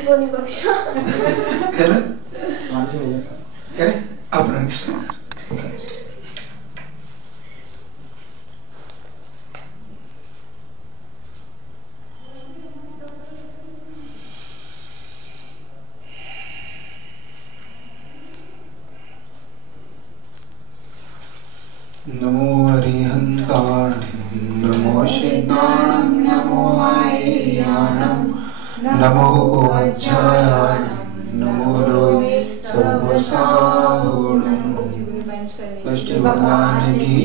को नहीं बख्शा है ना? अरे अपना किसने नमो हरिहन्ताणं नमो सिद्धाणं नमो आयर्याणं नमो वज्रायाणं नमो लोय सर्वसाहुणं। कृष्ण भगवान की,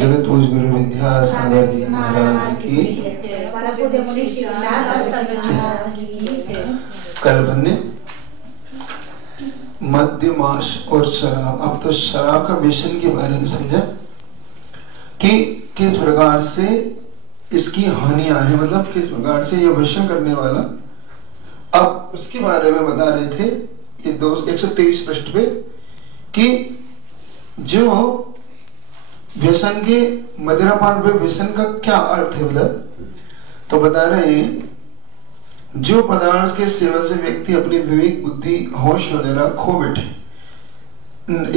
जगत पूज गुरु विद्यासागर जी महाराज की। कल बनने मध्य मास और शराब। अब तो शराब का व्यसन के बारे में समझा कि किस प्रकार से इसकी हानियां हैं, मतलब किस प्रकार से ये व्यसन करने वाला। अब उसके बारे में बता रहे थे ये 123 पृष्ठ पे कि जो व्यसन के मदिरापान पे व्यसन का क्या अर्थ है, मतलब तो बता रहे हैं जो पदार्थ के सेवन से व्यक्ति अपनी विवेक बुद्धि होश वगैरह खो बैठे,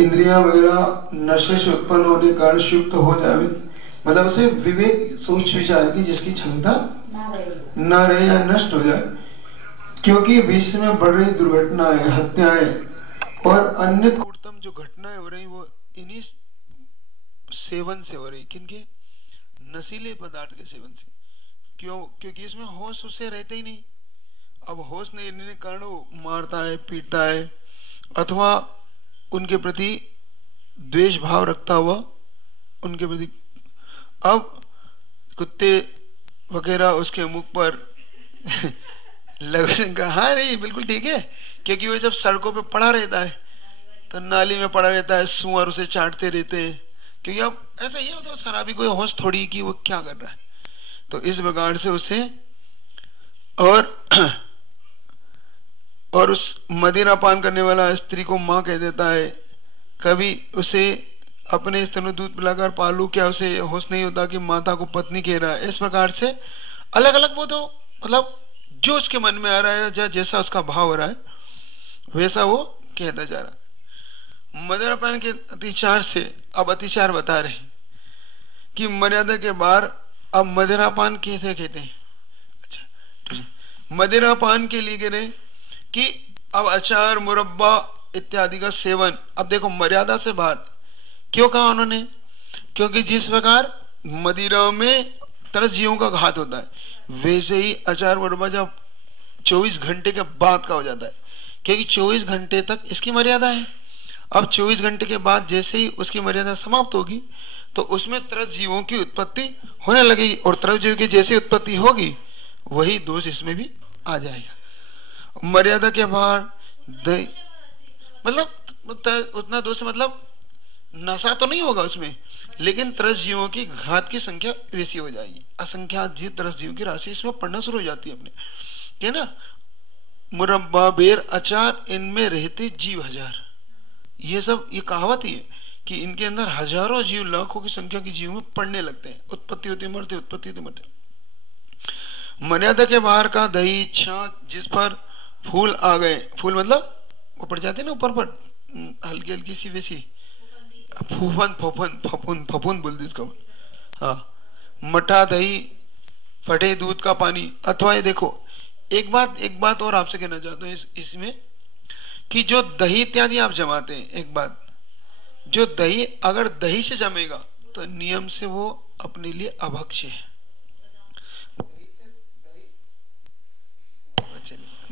इंद्रियां वगैरह नशे से उत्पन्न होने के कारण युक्त हो जाए, मतलब उसे विवेक सोच विचार की जिसकी क्षमता ना रहे या नष्ट हो जाए, क्योंकि विश्व में बढ़ रही दुर्घटनाएं, हत्याएं और अन्य क्रूरतम जो घटनाएं हो रही वो इन्हीं सेवन से हो रही। किनके? नशीले पदार्थ के सेवन से। क्यों? क्योंकि इसमें होश उसे रहते ही नहीं। अब होश नहीं रहने के कारण वो मारता है, पीटता है, अथवा उनके प्रति द्वेष भाव रखता हुआ उनके प्रति। अब कुत्ते वगैरह उसके मुख पर लगे, हाँ नहीं बिल्कुल ठीक है, क्योंकि वो जब सड़कों पे पड़ा रहता है तो नाली में पड़ा रहता है, सुअर उसे चाटते रहते हैं, क्योंकि अब ऐसा ये मतलब शराबी कोई होश थोड़ी कि वो क्या कर रहा है। तो इस प्रकार से उसे और उस मदिरा पान करने वाला स्त्री को माँ कह देता है, कभी उसे अपने स्तन में दूध पिलाकर पालू, क्या उसे होश नहीं होता कि माता को पत्नी कह रहा है। इस प्रकार से अलग अलग वो तो मतलब जो उसके मन में आ रहा है, जैसा उसका भाव हो रहा है वैसा वो कहता जा रहा है। मदिरा पान के अतिचार से अब अतिचार बता रहे कि मर्यादा के बाहर अब मदिरा पान कैसे कहते हैं। अच्छा, मदिरा पान के लिए कह रहे कि अब अचार मुरब्बा इत्यादि का सेवन, अब देखो मर्यादा से बाहर क्यों कहा उन्होंने? क्योंकि जिस प्रकार मदिरा में तरस जीवों का घात होता है, वैसे ही अचार मुरब्बा जब 24 घंटे के बाद का हो जाता है, क्योंकि 24 घंटे तक इसकी मर्यादा है। अब 24 घंटे के बाद जैसे ही उसकी मर्यादा समाप्त होगी तो उसमें तरस जीवों की उत्पत्ति होने लगेगी, और तरस जीव की जैसी उत्पत्ति होगी वही दोष इसमें भी आ जाएगा। मर्यादा के बाहर दही, मतलब उतना दोष, मतलब नशा तो नहीं होगा उसमें, लेकिन तरस जीवों की घात की संख्या वैसी हो जाएगी। असंख्यात जीव तरस जीव की राशि इसमें पढ़ना शुरू हो जाती है अपने, क्या ना, मुरब्बा बेर अचार इनमें रहते जीव हजार। ये सब ये कहावत ही है कि इनके अंदर हजारों जीव, लाखों की संख्या के जीव में पड़ने लगते हैं, उत्पत्ति होती मरते, उत्पत्ति होती मरते। मर्यादा के बाहर का दही छाछ जिस पर फूल आ गए, फूल मतलब वो पड़ जाते हैं ना ऊपर पर हल्की हल्की सी वैसी फूफन फफून फफून फफून बोलते इसको। हाँ, मठा दही, फटे दूध का पानी, अथवा ये देखो एक बात और आपसे कहना चाहता हूँ इसमें कि जो दही इत्यादि आप जमाते हैं, एक बात, जो दही अगर दही से जमेगा तो नियम से वो अपने लिए अभक्ष्य है।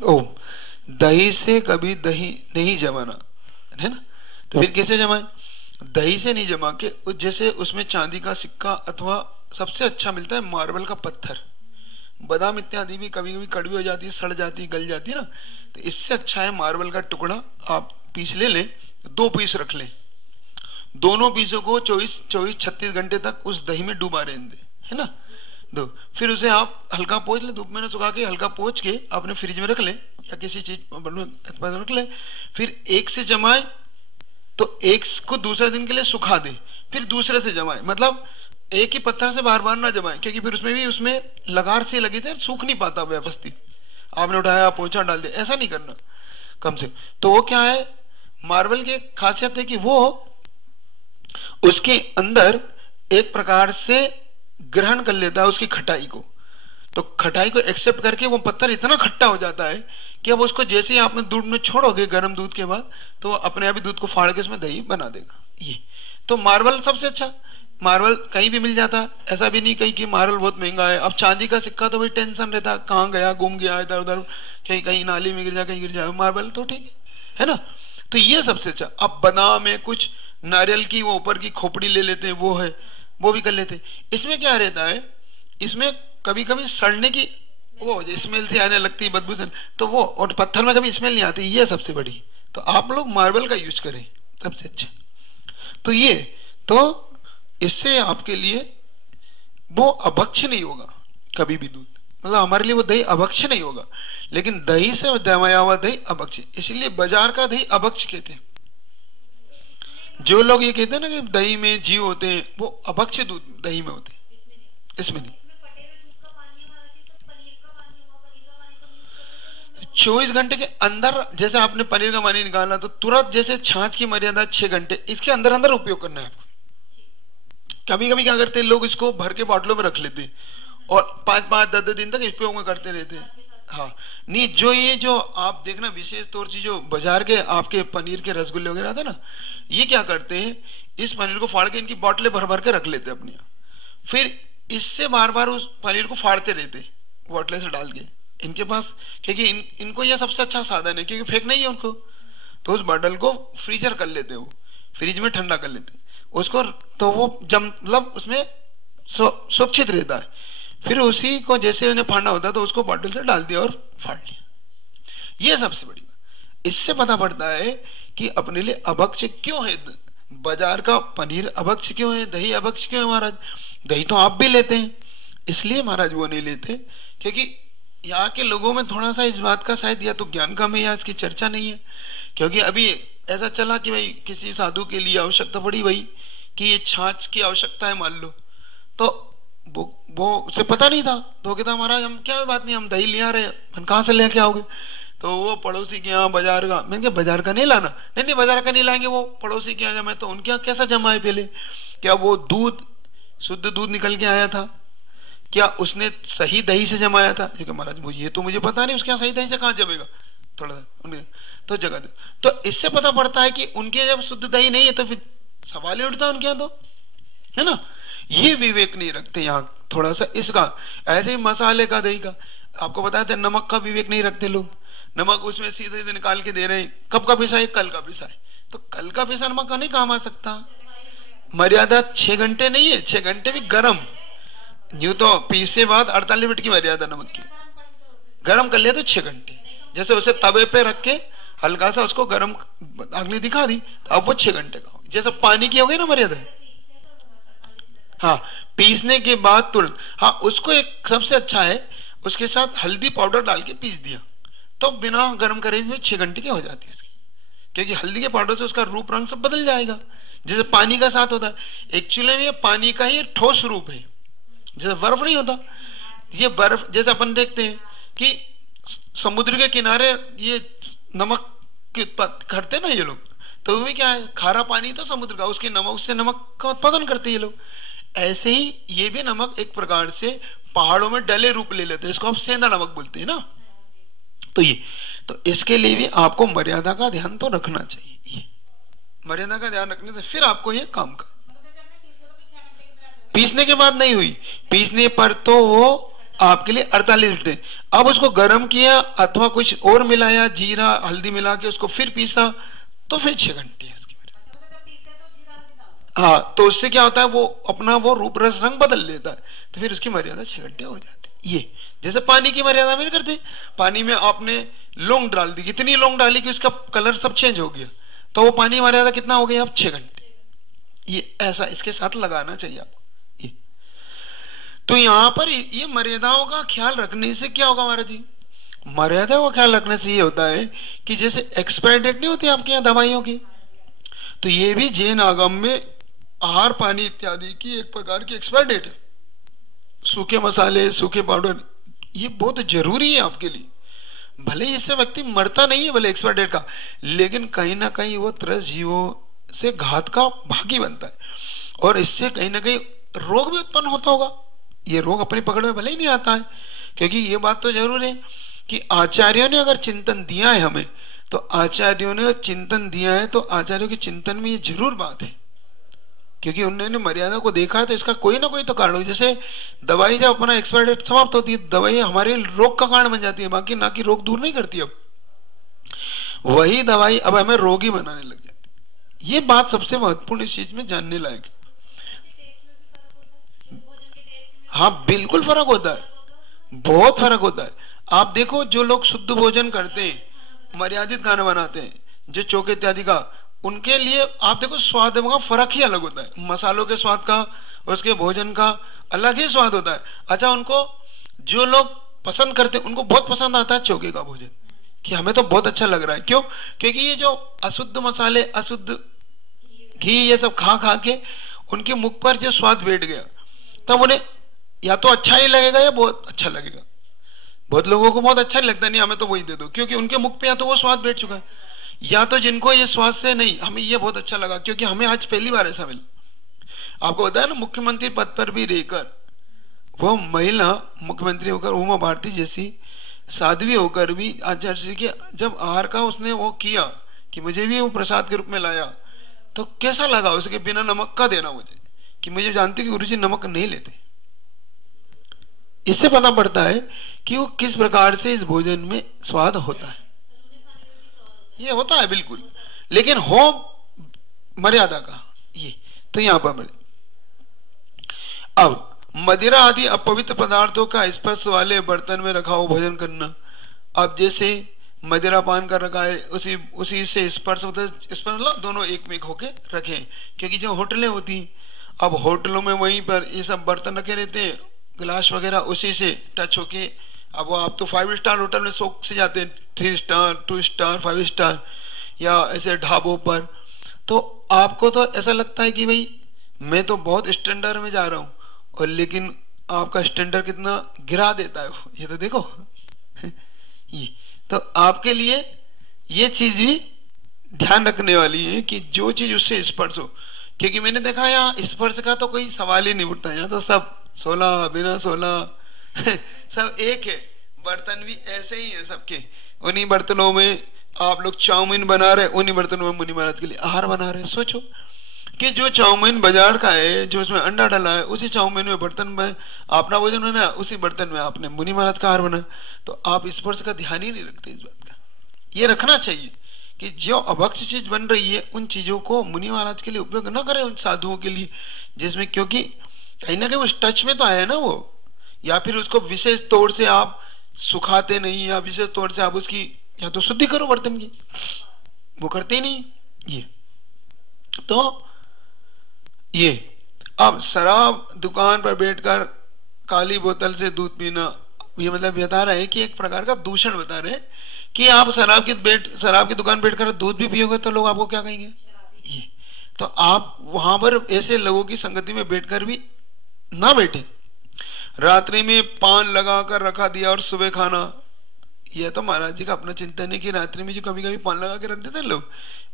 ओ, दही से कभी दही नहीं जमाना है ना, तो फिर कैसे जमाए? दही से नहीं जमा के, जैसे उसमें चांदी का सिक्का अथवा सबसे अच्छा मिलता है मार्बल का पत्थर, बादाम इत्यादि भी कभी कभी कड़वी हो जाती है, सड़ जाती है, गल जाती है ना, तो इससे अच्छा है मार्बल का टुकड़ा आप पीस ले लें, 2 पीस रख लें, दोनों पीसों को 24-36 घंटे तक उस दही में डूबा रहने दें, है ना। दो, फिर उसे आप हल्का पोंछ लें, धूप में सुखा के हल्का पोंछ के अपने फ्रिज में रख लें या किसी चीज रख लें। फिर एक से जमाए तो एक को दूसरे दिन के लिए सुखा दे, फिर दूसरे से जमाए, मतलब एक ही पत्थर से बार बार ना जमाए, क्योंकि फिर उसमें लगार से लगी थे, सूख नहीं पाता व्यवस्थित। आपने उठाया पोंछा डाल दिया, ऐसा नहीं करना कम से। तो वो क्या है, मार्बल की खासियत है कि वो उसके अंदर एक प्रकार से ग्रहण कर लेता है उसकी खटाई को, तो खटाई को एक्सेप्ट करके वो पत्थर इतना खट्टा हो जाता है कि अब उसको जैसे ही आपने दूध में छोड़ोगे गर्म दूध के बाद, तो अपने आप ही दूध को फाड़ के उसमें दही बना देगा। ये तो मार्बल सबसे अच्छा, मार्बल कहीं भी मिल जाता, ऐसा भी नहीं कहीं कि मार्बल बहुत महंगा है। अब चांदी का सिक्का तो भाई टेंशन रहता, कहाँ गया, गुम गया इधर उधर, कहीं कहीं नाली में गिर जाए, कहीं गिर जाए। मार्बल तो ठीक है ना, तो ये सबसे अच्छा। अब बादाम है, कुछ नारियल की वो ऊपर की खोपड़ी ले लेते हैं, वो है, वो भी कर लेते हैं। इसमें क्या रहता है, इसमें कभी कभी सड़ने की वो स्मेल से आने लगती है, बदबू से, तो वो, और पत्थर में कभी स्मेल नहीं आती, ये सबसे बड़ी। तो आप लोग मार्बल का यूज करें सबसे अच्छा। तो ये, तो इससे आपके लिए वो अभक्ष नहीं होगा कभी भी दूध, मतलब हमारे लिए वो दही अभक्ष नहीं होगा, लेकिन दही से जमाया हुआ दही अभक्ष, इसलिए बाजार का दही अभक्ष कहते हैं। जो लोग ये कहते हैं ना कि दही में जीव होते हैं, वो अभक्ष दूध दही में होते हैं, इसमें नहीं। 24 घंटे के अंदर जैसे आपने पनीर का पानी निकाला तो तुरंत, जैसे छाछ की मर्यादा 6 घंटे, इसके अंदर अंदर उपयोग करना है आपको। कभी कभी क्या करते हैं लोग, इसको भर के बॉटलों में रख लेते हैं और 5-5, 10 दिन तक उपयोग में करते रहते हैं। हाँ नहीं, जो ये जो आप देखना विशेष तौर से जो बाजार के आपके पनीर के रसगुल्ले वगैरह आते ना, ये क्या करते हैं, इस पनीर को फाड़ के इनकी बोतलें भर भर के रख लेते हैं अपने, फिर इससे बार बार उस पनीर को फाड़ते रहते बोतलें से डाल के इनके पास, क्योंकि इनको यह सबसे अच्छा साधन है, क्योंकि फेंक नहीं है उनको, तो उस बॉटल को फ्रीजर कर लेते, वो फ्रिज में ठंडा कर लेते उसको, तो वो मतलब उसमें सुरक्षित रहता है। फिर उसी को जैसे उन्हें फाड़ना होता है तो उसको बॉटल से डाल दिया और फाड़ लिया। ये सबसे बड़ी बात, इससे पता पड़ता है कि अपने लिए अभक्ष क्यों है, बाजार का पनीर अभक्ष क्यों है, दही अभक्ष क्यों है महाराज। दही तो आप भी लेते हैं, इसलिए महाराज वो नहीं लेते, क्योंकि यहाँ के लोगों में थोड़ा सा इस बात का शायद या तो ज्ञान कम है या इसकी चर्चा नहीं है। क्योंकि अभी ऐसा चला कि भाई किसी साधु के लिए आवश्यकता पड़ी भाई कि ये छाछ की आवश्यकता है मान लो, तो वो उसे पता नहीं था, तो कहता महाराज हम क्या बात नहीं, हम दही ले आ रहे हैं। हम कहाँ से लेके आओगे, तो वो पड़ोसी के यहाँ बाजार का, मैंने कहा बाजार का नहीं लाना, नहीं नहीं बाजार का नहीं लाएंगे, वो पड़ोसी के यहाँ जमा है, तो उनके यहाँ कैसा जमा है पहले, क्या वो दूध शुद्ध दूध निकल के आया था, क्या उसने सही दही से जमाया था। महाराज ये तो मुझे पता नहीं, उसके यहाँ सही दही से कहाँ जमेगा, थोड़ा सा तो जगह दे। तो इससे पता पड़ता है कि उनके जब शुद्ध दही नहीं है तो फिर सवाल ही उठता है उनके यहाँ, तो है ना, ये विवेक नहीं रखते यहाँ थोड़ा सा इसका। ऐसे ही मसाले का, दही का, आपको बताया था, नमक का विवेक नहीं रखते लोग, नमक उसमें सीधे निकाल के दे रहे हैं, कब का पिसा है, कल का पिसा है, तो कल का पिसा नमक का नहीं काम आ सकता। मर्यादा 6 घंटे नहीं है, 6 घंटे भी गर्म, यूं तो पीसे बाद 48 मिनट की मर्यादा नमक की, गर्म कर लिया तो 6 घंटे। जैसे उसे तवे पे रख के हल्का सा उसको गर्म अग्नि दिखा दी, तो अब वो 6 घंटे का होगी, जैसे पानी की हो गई ना मर्यादा। हाँ पीसने के बाद तुरंत, हाँ उसको एक सबसे अच्छा है, उसके साथ हल्दी पाउडर डाल के पीस दिया, तो बिना गर्म करे हुए 6 घंटे की हो जाती है इसकी, क्योंकि हल्दी के पाउडर से उसका रूप रंग सब बदल जाएगा, जैसे पानी का साथ होता है। एक्चुअली में ये पानी का ही ठोस रूप है, जैसे बर्फ नहीं होता, ये बर्फ जैसे अपन देखते हैं कि समुद्र के किनारे ये नमक की उत्पादन करते ना ये लोग, तो वो भी क्या है, खारा पानी तो समुद्र का, उसके नमक, उससे नमक का उत्पादन करते हैं ये लोग। ऐसे ही ये भी नमक एक प्रकार से पहाड़ों में डले रूप ले लेते हैं, इसको आप सेंधा नमक बोलते हैं ना। तो ये, तो इसके लिए भी आपको मर्यादा का ध्यान तो रखना चाहिए, ये मर्यादा का ध्यान रखने से फिर आपको ये काम का। पीसने के बाद नहीं हुई, पीसने पर तो वो आपके लिए 48 घंटे। अब उसको गर्म किया अथवा कुछ और मिलाया, जीरा हल्दी मिला के उसको फिर पीसा, तो फिर 6 घंटे है इसकी। हाँ तो उससे क्या होता है, वो अपना वो रूप रस रंग बदल लेता है, तो फिर उसकी मर्यादा 6 घंटे हो जाती है। ये जैसे पानी की मर्यादा में नहीं करते, पानी में आपने लौंग डाल दी, कितनी लौंग डाली कि उसका कलर सब चेंज हो गया, तो वो पानी मर्यादा कितना हो गया अब 6 घंटे। ये ऐसा इसके साथ लगाना चाहिए आपको। तो यहां पर ये मर्यादाओं का ख्याल रखने से क्या होगा महाराज जी, मर्यादाओं का ख्याल रखने से ये होता है कि जैसे एक्सपायरी डेट नहीं होती आपके यहाँ दवाइयों की, तो ये भी जैन आगम में आहार पानी इत्यादि की एक प्रकार की एक्सपायरी डेट है। सूखे मसाले, सूखे पाउडर, ये बहुत जरूरी है आपके लिए। भले ही इससे व्यक्ति मरता नहीं है, भले एक्सपायर डेट का, लेकिन कहीं ना कहीं वो त्रस्त जीवों से घात का भागी बनता है, और इससे कहीं ना कहीं रोग भी उत्पन्न होता होगा। ये रोग अपनी पकड़ में भले ही नहीं आता है, क्योंकि ये बात तो जरूर है कि आचार्यों ने अगर चिंतन दिया है हमें, तो आचार्यों ने चिंतन दिया है, तो आचार्यों के चिंतन में ये जरूर बात है, क्योंकि उन्होंने मर्यादा को देखा है, तो इसका कोई ना कोई तो कारण हो। जैसे दवाई जब अपना एक्सपायर डेट समाप्त होती है, दवाई हमारे रोग का कारण बन जाती है, बाकी ना कि रोग दूर नहीं करती। अब वही दवाई अब हमें रोगी बनाने लग जाती है। ये बात सबसे महत्वपूर्ण इस चीज में जानने लायक है। हाँ बिल्कुल फर्क होता है, बहुत फर्क होता है। आप देखो जो लोग शुद्ध भोजन करते हैं, मर्यादित खाना बनाते हैं, जो चोखे इत्यादि का, उनके लिए आप देखो स्वाद का फर्क ही अलग होता है। मसालों के स्वाद का, उसके भोजन का अलग ही स्वाद होता है। अच्छा, उनको जो लोग पसंद करते हैं, उनको बहुत पसंद आता है चोखे का भोजन, कि हमें तो बहुत अच्छा लग रहा है। क्यों? क्योंकि ये जो अशुद्ध मसाले, अशुद्ध घी, ये सब खा खा के उनके मुख पर जो स्वाद बैठ गया, तब उन्हें या तो अच्छा ही लगेगा या बहुत अच्छा लगेगा। बहुत लोगों को बहुत अच्छा नहीं लगता, नहीं हमें तो वही दे दो, क्योंकि उनके मुख पे या तो वो स्वाद बैठ चुका है, या तो जिनको ये स्वाद से नहीं, हमें ये बहुत अच्छा लगा क्योंकि हमें आज पहली बार ऐसा मिला। आपको बताया ना, मुख्यमंत्री पद पर भी रहकर वो महिला मुख्यमंत्री होकर, उमा भारती जैसी साध्वी होकर भी आचार्य श्री के जब आहार का उसने वो किया कि मुझे भी वो प्रसाद के रूप में लाया, तो कैसा लगा उसके बिना नमक का देना मुझे, कि मुझे जानती कि गुरुजी नमक नहीं लेते। इससे पता पड़ता है कि वो किस प्रकार से इस भोजन में स्वाद होता है। ये होता है बिल्कुल, लेकिन हो मर्यादा का। ये तो यहां पर अब मदिरा आदि अपवित्र पदार्थों का स्पर्श वाले बर्तन में रखा हो भोजन करना। अब जैसे मदिरा पान कर रखा है, उसी से स्पर्श होता है, स्पर्श मतलब दोनों एक में होके रखे, क्योंकि जो होटलें होती, अब होटलों में वहीं पर ये सब बर्तन रखे रहते हैं, गिलास वगैरह, उसी से टच होके। अब वो आप तो 5 स्टार होटल में शौक से जाते हैं, 3 स्टार 2 स्टार 5 स्टार या ऐसे ढाबों पर, तो आपको तो ऐसा लगता है कि भाई मैं तो बहुत स्टैंडर्ड में जा रहा हूं, और लेकिन आपका स्टैंडर्ड कितना गिरा देता है वो, ये तो देखो। ये तो आपके लिए ये चीज भी ध्यान रखने वाली है कि जो चीज उससे स्पर्श हो, क्योंकि मैंने देखा यहाँ स्पर्श का तो कोई सवाल ही नहीं उठता, यहाँ तो सब 16 बिना 16 सब एक है। बर्तन भी ऐसे ही है सबके, उन्हीं बर्तनों में आप लोग चाउमीन बना रहे, उन्हीं बर्तनों में मुनि महाराज के लिए आहार बना रहे। सोचो कि जो चाउमीन बाजार का है, जो उसमें अंडा डाला है, उसी चाउमीन में बर्तन में अपना भोजन बनाया, उसी बर्तन में आपने मुनि महाराज का आहार बनाया, तो आप स्पर्श का ध्यान ही नहीं रखते। इस बात का ये रखना चाहिए कि जो अभक्ष चीज बन रही है, उन चीजों को मुनि महाराज के लिए उपयोग न करें, उन साधुओं के लिए, जिसमें क्योंकि कहीं ना कहीं वो टच में तो आया ना वो, या फिर उसको विशेष तौर से आप सुखाते नहीं, या विशेष तौर से आप उसकी या तो शुद्धि करो बर्तन की, वो करते ही नहीं। ये तो ये अब शराब दुकान पर बैठकर काली बोतल से दूध पीना, ये मतलब बता रहा है कि एक प्रकार का दूषण बता रहे हैं कि आप शराब की दुकान बैठकर दूध भी पियोगे तो लोग आपको क्या कहेंगे। ये तो आप वहां पर ऐसे लोगों की संगति में बैठकर भी ना बैठे। रात्रि में पान लगाकर रखा दिया और सुबह खाना, यह तो महाराज जी का अपना चिंतन है कि रात्रि में जो कभी कभी पान लगा के रख देते हैं लोग,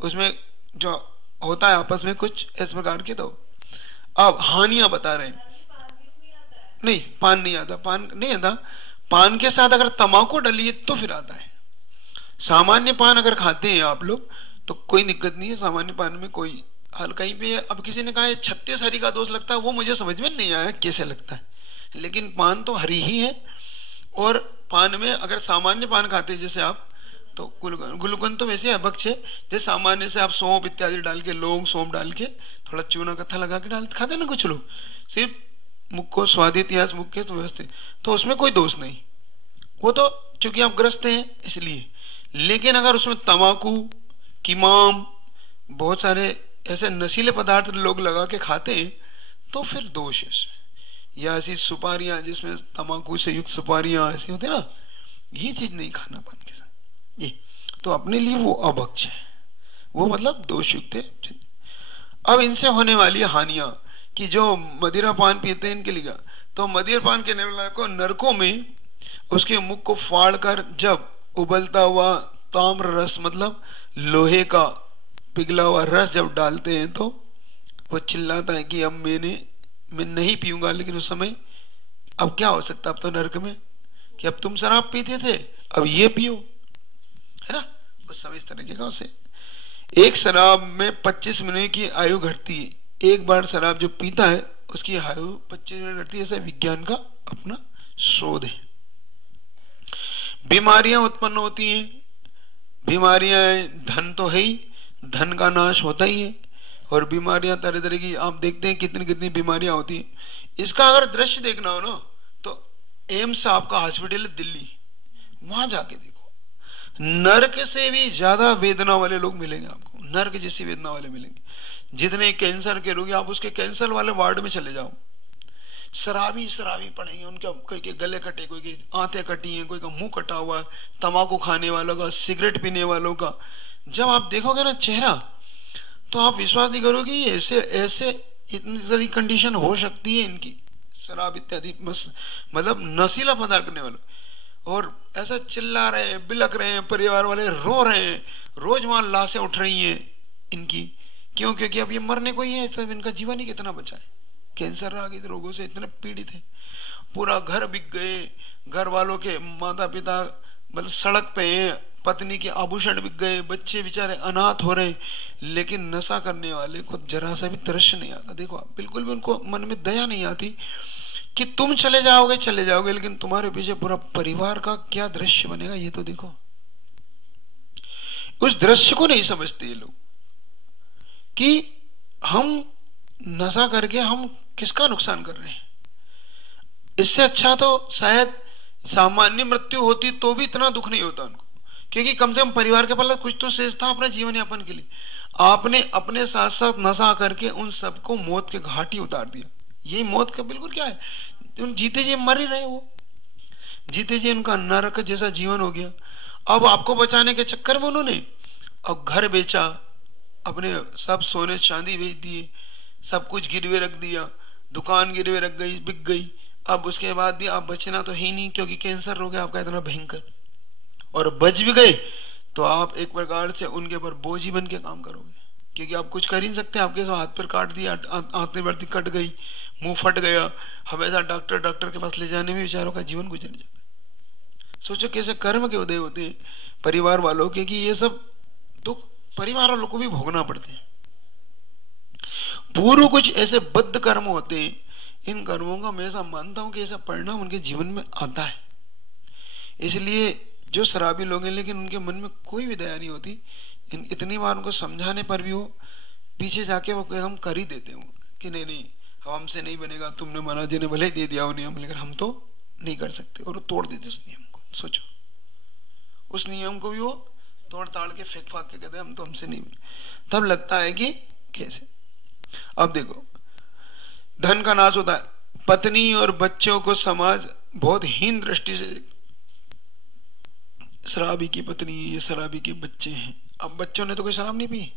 उसमें जो होता है आपस में कुछ इस प्रकार के। तो अब हानियां बता रहे हैं। नहीं, पान नहीं आता, पान नहीं आता। पान के साथ अगर तंबाकू डलिए तो फिर आता है। सामान्य पान अगर खाते हैं आप लोग तो कोई दिक्कत नहीं है, सामान्य पान में कोई हल कहीं पे। अब किसी ने कहा 36 हरी का दोष लगता है, वो मुझे समझ में नहीं आया कैसे लगता है, लेकिन पान तो हरी ही है। और पान में अगर सामान्य पान खाते हैं जैसे आप, तो गुलकंद तो वैसे अभक्ष है, जैसे सामान्य से आप सौंफ इत्यादि डाल के, लौंग सौंफ डाल के, थोड़ा चूना कत्था लगा के डाल खाते ना कुछ लोग, सिर्फ मुख को स्वाद इतिहास मुख के तो व्यवस्थित, तो उसमें कोई दोष नहीं, वो तो चूंकि आप ग्रस्त हैं इसलिए। लेकिन अगर उसमें तंबाकू, कीमाम, बहुत सारे ऐसे नशीले पदार्थ लोग लगा के खाते हैं तो फिर दोष है इसमें। या ऐसी सुपारियां जिसमें तंबाकू से युक्त सुपारियां ऐसी होती है ना, ये चीज नहीं खाना पान के साथ। ये तो अपने लिए वो अभक्ष है, वो मतलब दोष युक्त है। अब इनसे होने वाली हानियां कि जो मदिरा पान पीते हैं इनके लिए, तो मदिरा पान के वाले को नरकों में उसके मुख को फाड़ कर जब उबलता हुआ ताम्र रस मतलब लोहे का पिघला हुआ रस जब डालते हैं तो वो चिल्लाता है कि अब मैं नहीं पीऊंगा। लेकिन उस समय अब क्या हो सकता, अब तो नरक में कि अब तुम शराब पीते थे अब ये पियो, है ना। उस समय इस तरीके का उसे एक शराब में 25 मिनट की आयु घटती है। एक बार शराब जो पीता है उसकी आयु 25 मिनट घटती है। ऐसा विज्ञान का अपना शोध है। बीमारियां उत्पन्न होती हैं। बीमारियां धन तो है ही, धन का नाश होता ही है। और बीमारियां तरह तरह की आप देखते हैं कितनी कितनी बीमारियां होती हैं। इसका अगर दृश्य देखना हो ना तो एम्स आपका हॉस्पिटल है दिल्ली, वहां जाके देखो। नर्क से भी ज्यादा वेदना वाले लोग मिलेंगे आपको, नर्क जैसी वेदना वाले मिलेंगे। जितने कैंसर के रोगी, आप उसके कैंसर वाले वार्ड में चले जाओ, शराबी शराबी पड़ेंगे। उनका कोई के गले कटे, कोई की आंतें कटी हैं, कोई का मुंह कटा हुआ है, तंबाकू खाने वालों का, सिगरेट पीने वालों का। जब आप देखोगे ना चेहरा तो आप विश्वास नहीं करोगे ऐसे ऐसे इतनी सारी कंडीशन हो सकती है इनकी। शराब इत्यादि मतलब नशीला पदार्थ करने वालों, और ऐसा चिल्ला रहे हैं, बिलक रहे हैं, परिवार वाले रो रहे हैं, रोज वहां लाशें उठ रही हैं इनकी। क्यों? क्योंकि अब ये मरने को ही है, तब इनका जीवन ही कितना बचा है। कैंसर आदि रोगों से इतने पीड़ित है, पूरा घर बिक गए, घर वालों के माता पिता मतलब सड़क पे हैं, पत्नी के आभूषण बिक गए, बच्चे बेचारे अनाथ हो रहे। लेकिन नशा करने वाले को जरा सा भी तरस नहीं आता। देखो बिल्कुल भी उनको मन में दया नहीं आती कि तुम चले जाओगे, लेकिन तुम्हारे पीछे पूरा परिवार का क्या दृश्य बनेगा ये तो देखो। उस दृश्य को नहीं समझते ये लोग कि हम नशा करके हम किसका नुकसान कर रहे हैं। इससे अच्छा तो शायद सामान्य मृत्यु होती तो भी इतना दुख नहीं होता उनको, क्योंकि कम से कम परिवार के पास कुछ तो शेष था अपने जीवन यापन के लिए। आपने अपने साथ साथ नशा करके उन सबको मौत के घाट ही उतार दिया। ये मौत का बिल्कुल क्या है, उन जीते जी मर ही रहे, वो जीते जी उनका नरक जैसा जीवन हो गया। अब आपको बचाने के चक्कर में उन्होंने अब घर बेचा, अपने सब सोने चांदी बेच दिए, सब कुछ गिरवे रख दिया, दुकान गिरवे रख गई, बिक गई। अब उसके बाद भी आप बचना तो ही नहीं, क्योंकि कैंसर हो गया आपका इतना भयंकर। और बच भी गए तो आप एक प्रकार से उनके ऊपर बोझ ही बन के काम करोगे, क्योंकि आप कुछ कर ही नहीं सकते। आपके हाथ पर काट दिया, आंतें बढ़ती कट गई, मुंह फट गया, हमेशा डॉक्टर के पास ले जाने में बेचारों का जीवन गुजर जाता है। सोचो कैसे कर्म के उदय होते हैं परिवार वालों के, कि ये सब दुख परिवार वालों को भी भोगना पड़ते हैं। पूर्व कुछ ऐसे बद्ध कर्म होते हैं, इन कर्मों का मैं ऐसा मानता हूं कि ऐसा परिणाम उनके जीवन में आता है। इसलिए जो शराबी लोग हैं लेकिन उनके मन में कोई भी दया नहीं होती, इतनी बार उनको समझाने पर भी वो पीछे जाके वो हम कर ही देते हैं कि नहीं नहीं हमसे नहीं बनेगा, तुमने महाराज जी ने भले दे दिया वो नियम लेकिन हम तो नहीं कर सकते, और वो तोड़ देते उस नियम को। सोचो उस नियम को भी वो तोड़ ताड़ के फेंक फाक के कहते हम तो हमसे नहीं बने। तब लगता है कि कैसे। अब देखो धन का नाश होता है, पत्नी और बच्चों को समाज बहुत हीन दृष्टि से, शराबी की पत्नी, ये शराबी के बच्चे हैं। अब बच्चों ने तो कोई शराब नहीं पी,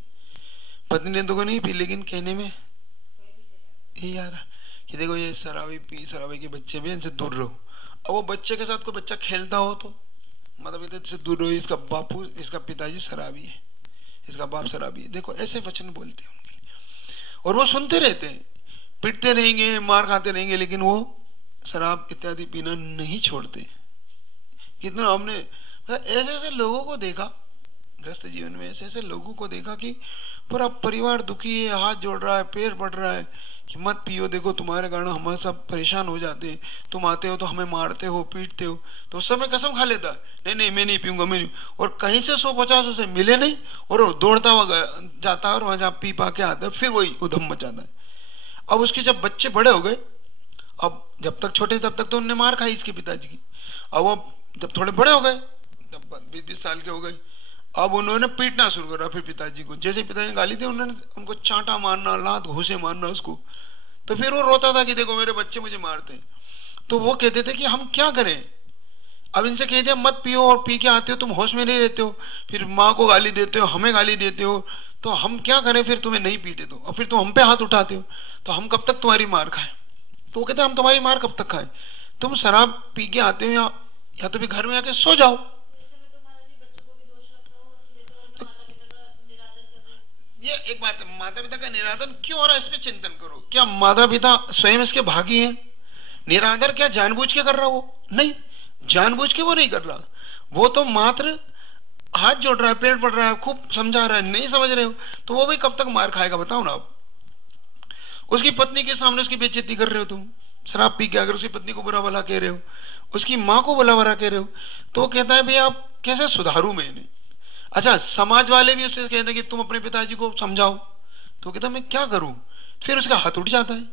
पत्नी ने तो कोई नहीं पी, लेकिन कहने में यही आ रहा कि देखो ये शराबी पी, शराबी के बच्चे भी, इनसे दूर रहो। अब वो बच्चे के साथ कोई बच्चा खेलता हो तो मतलब इधर से दूर रहो, इसका बापू, इसका पिताजी शराबी है, इसका बाप शराबी है। देखो ऐसे वचन बोलते हैं उनके लिए, और वो सुनते रहते हैं, पिटते रहेंगे, मार खाते रहेंगे, लेकिन वो शराब इत्यादि पीना नहीं छोड़ते। कितना हमने ऐसे ऐसे लोगों को देखा ग्रस्त जीवन में, ऐसे ऐसे लोगों को देखा कि पूरा परिवार दुखी है, हाथ जोड़ रहा है, पैर पड़ रहा है कि मत पियो, देखो तुम्हारे कारण हम सब परेशान हो जाते हैं, तुम आते हो तो हमें मारते हो, पीटते हो। तो उस समय कसम खा लेता है नहीं नहीं मैं नहीं पीऊंगा, मैं नहीं। और कहीं से 150 उसे मिले नहीं, और दौड़ता हुआ जाता है और वहां जहाँ पी पा के आता है, फिर वही उधम मचाता है। अब उसके जब बच्चे बड़े हो गए, अब जब तक छोटे तब तक तो उनने मार खाई इसके पिताजी की। अब वो जब थोड़े बड़े हो गए, जब 20-20 साल के हो गए, अब उन्होंने पीटना शुरू करा फिर पिताजी को। जैसे पिताजी ने गाली दी उन्होंने उनको चांटा मारना, लात घूसे मारना उसको। तो फिर वो रोता था कि देखो मेरे बच्चे मुझे मारते हैं। तो वो कहते थे कि हम क्या करें, अब इनसे कह दिया मत पियो और पी के आते हो, तुम होश में नहीं रहते हो, फिर माँ को गाली देते हो, हमें गाली देते हो, तो हम क्या करें फिर तुम्हें नहीं पीटे तो, और फिर तुम हम पे हाथ उठाते हो, तो हम कब तक तुम्हारी मार खाएं। तो वो कहते हम तुम्हारी मार कब तक खाएं, तुम शराब पी के आते हो या तो फिर घर में आके सो जाओ। ये एक बात है, माता पिता का निरादर क्यों हो रहा है, इस पे चिंतन करो। क्या माता पिता स्वयं इसके भागी हैं? निरादर क्या जानबूझ के कर रहा वो? नहीं, जानबूझ के वो नहीं कर रहा, वो तो मात्र हाथ जोड़ रहा है, पेड़ पड़ रहा है, खूब समझा रहा है, नहीं समझ रहे हो तो वो भी कब तक मार खाएगा बताओ ना। आप उसकी पत्नी के सामने उसकी बेइज्जती कर रहे हो तुम, शराब पी के अगर उसकी पत्नी को बुरा भला कह रहे हो, उसकी माँ को बुरा भला कह रहे हो, तो वो कहता है भाई आप कैसे सुधारू मैं इन्हें। अच्छा, समाज वाले भी उससे कहते हैं कि तुम अपने पिताजी को समझाओ, तो कहता मैं क्या करूं, फिर उसका हाथ उठ जाता है,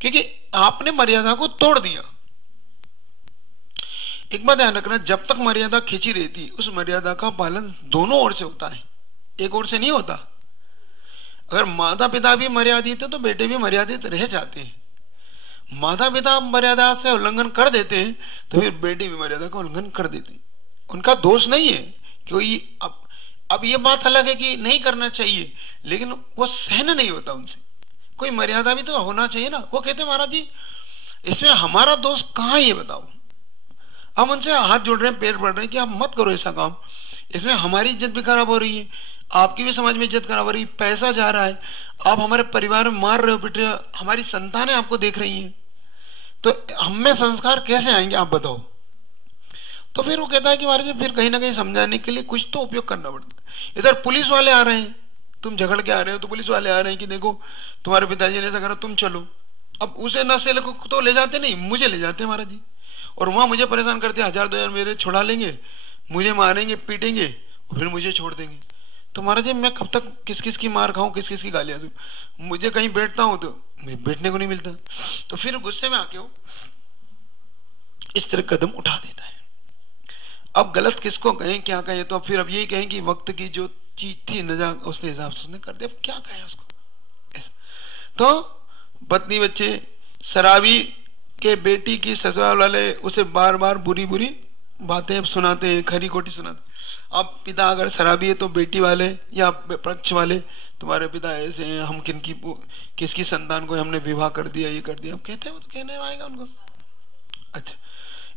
क्योंकि आपने मर्यादा को तोड़ दिया। एक बात ध्यान रखना, जब तक मर्यादा खींची रहती उस मर्यादा का पालन दोनों ओर से होता है, एक ओर से नहीं होता। अगर माता पिता भी मर्यादित है तो बेटे भी मर्यादित रह जाते हैं। माता पिता मर्यादा से उल्लंघन कर देते हैं तो फिर बेटे भी मर्यादा का उल्लंघन कर देते हैं। उनका दोष नहीं है, क्योंकि अब ये बात अलग है कि नहीं करना चाहिए, लेकिन वो सहन नहीं होता उनसे। कोई मर्यादा भी तो होना चाहिए ना। वो कहते महाराज जी इसमें हमारा दोष कहाँ है ये बताओ। हम उनसे हाथ जोड़ रहे हैं, पैर पड़ रहे हैं कि आप मत करो ऐसा काम, इसमें हमारी इज्जत भी खराब हो रही है, आपकी भी समाज में इज्जत खराब हो रही है, पैसा जा रहा है, आप हमारे परिवार में मार रहे हो, पिट रहे हो, हमारी संतानें आपको देख रही हैं, तो हम में संस्कार कैसे आएंगे आप बताओ। तो फिर वो कहता है कि महाराज फिर कहीं ना कहीं समझाने के लिए कुछ तो उपयोग करना पड़ता है। इधर पुलिस वाले आ रहे हैं, तुम झगड़ के आ रहे हो तो पुलिस वाले आ रहे हैं कि देखो तुम्हारे पिताजी ने ऐसा करा, तुम चलो। अब उसे नशे को तो ले जाते नहीं, मुझे ले जाते महाराज जी, और वहां मुझे परेशान करते, 1000-2000 मेरे छुड़ा लेंगे, मुझे मारेंगे पीटेंगे और फिर मुझे छोड़ देंगे। तो महाराज जी मैं कब तक किस किस की मार खाऊं, किस किस की गालियां दूं। मुझे कहीं बैठता हूं तो बैठने को नहीं मिलता, तो फिर गुस्से में आके वो इस तरह कदम उठा देता है। अब गलत किसको कहें क्या कहें, तो फिर अब यही कहें कि वक्त की जो चीज थी नजा उसके हिसाब से उसने कर दिया, अब क्या कहें उसको। तो पत्नी बच्चे शराबी के बेटी की ससुराल वाले उसे बार बार बुरी बुरी बातें सुनाते हैं, खरी खोटी सुनाते। अब पिता अगर शराबी है तो बेटी वाले या पक्ष वाले तुम्हारे पिता ऐसे हैं, हम किसकी संतान को हमने विवाह कर दिया, ये कर दिया, अब कहते हैं वो तो कहने आएगा उनको। अच्छा,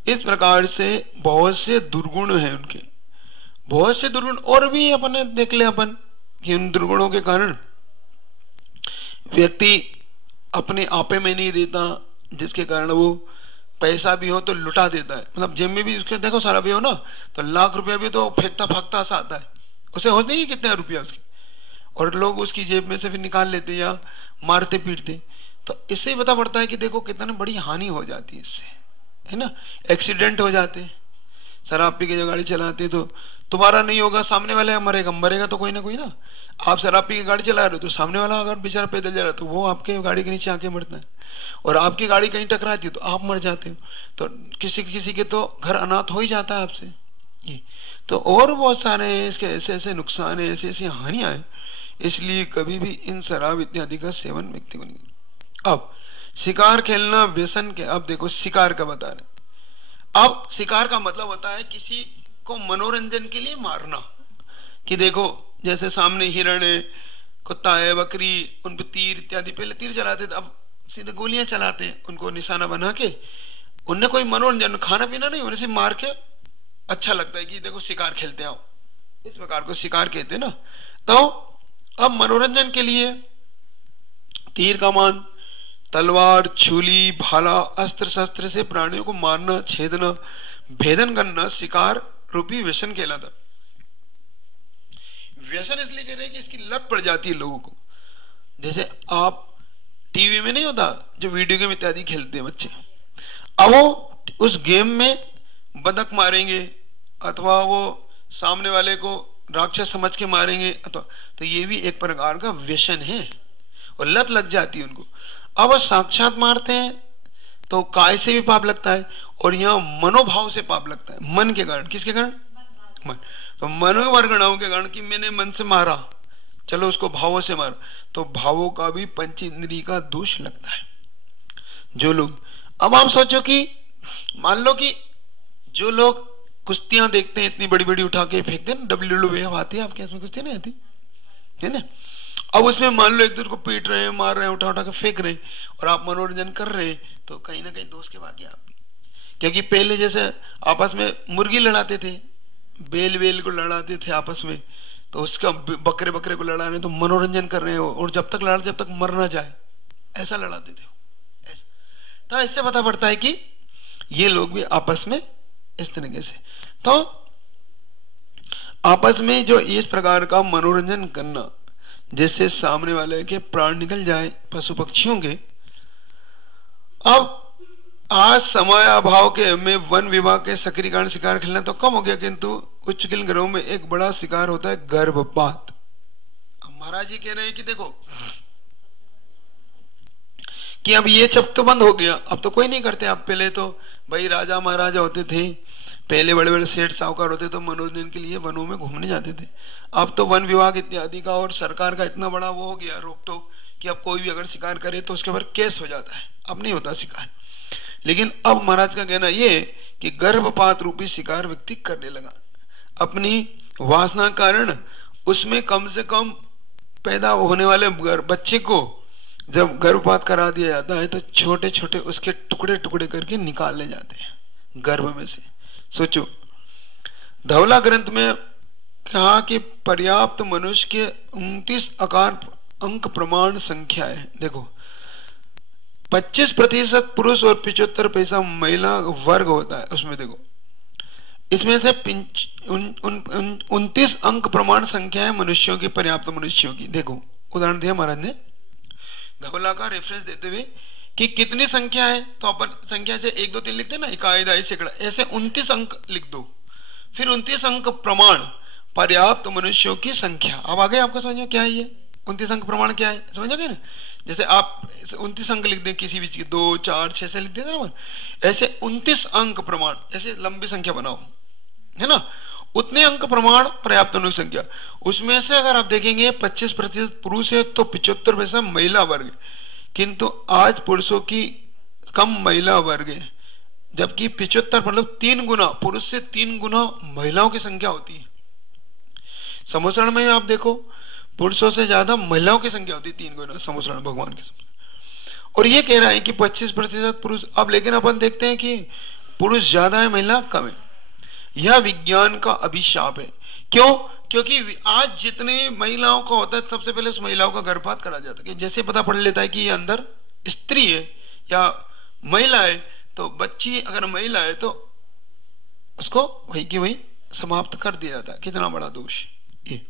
इस प्रकार से बहुत से दुर्गुण हैं उनके, बहुत से दुर्गुण और भी अपने देख ले अपन कि उन दुर्गुणों के कारण व्यक्ति अपने आपे में नहीं रहता, जिसके कारण वो पैसा भी हो तो लुटा देता है। मतलब जेब में भी उसके देखो सारा भी हो ना तो लाख रुपया भी तो फेंकता फाकता सा आता है, उसे होते ही कितने रुपया उसके, और लोग उसकी जेब में से फिर निकाल लेते या मारते पीटते। तो इससे ही पता पड़ता है कि देखो कितनी बड़ी हानि हो जाती है इससे, है ना। एक्सीडेंट हो जाते हैं, शराब पी के जो गाड़ी चलाते तो तुम्हारा नहीं होगा, सामने वाले मरेगा, मरेगा तो कोई ना कोई ना। आप शराब पी के गाड़ी चला रहे हो तो सामने वाला अगर बेचारा पैदल जा रहा है तो वो आपके गाड़ी के नीचे आके मरता है, और आपकी गाड़ी कहीं टकराती है तो आप मर जाते हो। तो किसी किसी के तो घर अनाथ हो ही जाता है आपसे ये। तो और बहुत सारे इसके ऐसे ऐसे नुकसान है, ऐसी ऐसी हानियां हैं, इसलिए कभी भी इन शराब इत्यादि का सेवन व्यक्ति को नहीं। अब शिकार खेलना व्यसन के, अब देखो शिकार का बता रहे। अब शिकार का मतलब होता है किसी को मनोरंजन के लिए मारना, कि देखो जैसे सामने हिरण है, कुत्ता है, बकरी, उन पर तीर इत्यादि, पहले तीर चलाते थे, अब सीधे गोलियां चलाते हैं उनको निशाना बना के। उनने कोई मनोरंजन, खाना पीना नहीं, उन्हें से मार के अच्छा लगता है कि देखो शिकार खेलते आओ, इस प्रकार को शिकार कहते हैं ना। तो अब मनोरंजन के लिए तीर कमान, तलवार, छुरी, भाला, अस्त्र शस्त्र से प्राणियों को मारना, छेदना, भेदन करना शिकार रूपी व्यसन कहलाता। व्यसन इसलिए कह रहे हैं कि इसकी लत पड़ जाती है लोगों को। जैसे आप टीवी में नहीं होता जो वीडियो गेम इत्यादि खेलते हैं बच्चे, अब वो उस गेम में बदक मारेंगे अथवा वो सामने वाले को राक्षस समझ के मारेंगे, अथवा तो ये भी एक प्रकार का व्यसन है और लत लग जाती है उनको। अब वो साक्षात मारते हैं तो काय से भी पाप लगता है, और यहाँ मनोभाव से पाप लगता है, मन के कारण। किसके कारण? मन। तो मनोवर्गणाओं के कारण कि मैंने मन से मारा, चलो उसको भावों से मार, तो भावों का भी पंच इंद्रिय का दोष लगता है। जो लोग, अब आप सोचो कि मान लो कि जो लोग कुश्तियां देखते हैं इतनी बड़ी बड़ी उठा के फेंकते हैं, WWE आती है आपके, इसमें कुश्ती नहीं आती है ना। अब उसमें मान लो एक दूसरे को पीट रहे हैं, मार रहे हैं, उठा उठा के फेंक रहे हैं, और आप मनोरंजन कर रहे हैं, तो कहीं ना कहीं दोष के बाकी आप भी। क्योंकि पहले जैसे आपस में मुर्गी लड़ाते थे, बेल बेल को लड़ाते थे आपस में, तो उसका बकरे बकरे को लड़ा रहे तो मनोरंजन कर रहे हो, और जब तक लड़ा जब तक मर ना जाए ऐसा लड़ाते थे ऐसा। तो इससे पता पड़ता है कि ये लोग भी आपस में इस तरीके से, तो आपस में जो इस प्रकार का मनोरंजन करना जिससे सामने वाले के प्राण निकल जाए पशु पक्षियों के। अब आज समय अभाव के में वन विभाग के सक्रियकरण शिकार खेलना तो कम हो गया, किंतु उच्च किल ग्रहों में एक बड़ा शिकार होता है गर्भपात। अब महाराज जी कह रहे हैं कि देखो कि अब ये सब तो बंद हो गया, अब तो कोई नहीं करते। अब पहले तो भाई राजा महाराजा होते थे, पहले बड़े बड़े सेठ साहूकार होते तो मनोरंजन के लिए वनों में घूमने जाते थे। अब तो वन विभाग इत्यादि का और सरकार का इतना बड़ा वो हो गया रोक टोक कि अब कोई भी अगर शिकार करे तो उसके ऊपर केस हो जाता है, अब नहीं होता शिकार। लेकिन अब महाराज का कहना ये कि गर्भपात रूपी शिकार व्यक्ति करने लगा अपनी वासना कारण। उसमें कम से कम पैदा होने वाले बच्चे को जब गर्भपात करा दिया जाता है तो छोटे छोटे उसके टुकड़े टुकड़े करके निकालने जाते हैं गर्भ में से। सोचो, धवला ग्रंथ में कहा कि पर्याप्त मनुष्य के 29 आकार अंक प्रमाण संख्या है। देखो 25% पुरुष और 75% महिला वर्ग होता है उसमें। देखो इसमें से 29 अंक प्रमाण संख्या है मनुष्यों की, पर्याप्त मनुष्यों की। देखो उदाहरण दिया महाराज ने धवला का रेफरेंस देते हुए कि कितनी संख्या है, तो अपन संख्या से 1 2 3 लिखते ना, इकाई दहाई सैकड़ा, ऐसे 29 अंक लिख दो, फिर 29 अंक प्रमाण पर्याप्त मनुष्यों की संख्या। अब आगे आपको समझ में क्या है ये 29 अंक प्रमाण क्या है, समझ गए ना। जैसे आप 29 अंक लिख दें किसी भी चीज, 2 4 6 से लिख देते ना, ऐसे 29 अंक प्रमाण, ऐसे लंबी संख्या बनाओ, है ना। उतने अंक प्रमाण पर्याप्त मनुष्य संख्या। उसमें से अगर आप देखेंगे 25% पुरुष है तो 75% महिला वर्ग, किंतु आज पुरुषों की कम महिला वर्ग है, जबकि 75 मतलब 3 गुना पुरुष से 3 गुना महिलाओं की संख्या होती है। समुसरण में आप देखो पुरुषों से ज्यादा महिलाओं की संख्या होती है 3 गुना समुसरण भगवान के समय। और ये कह रहा है कि 25% पुरुष। अब लेकिन अपन देखते हैं कि पुरुष ज्यादा है महिला कम है। यह विज्ञान का अभिशाप है। क्यों? क्योंकि आज जितने महिलाओं का होता है सबसे पहले उस महिलाओं का गर्भपात करा जाता है। जैसे पता पड़ लेता है कि ये अंदर स्त्री है या महिला है, तो बच्ची अगर महिला है तो उसको वही की वही समाप्त कर दिया जाता है। कितना बड़ा दोष ये।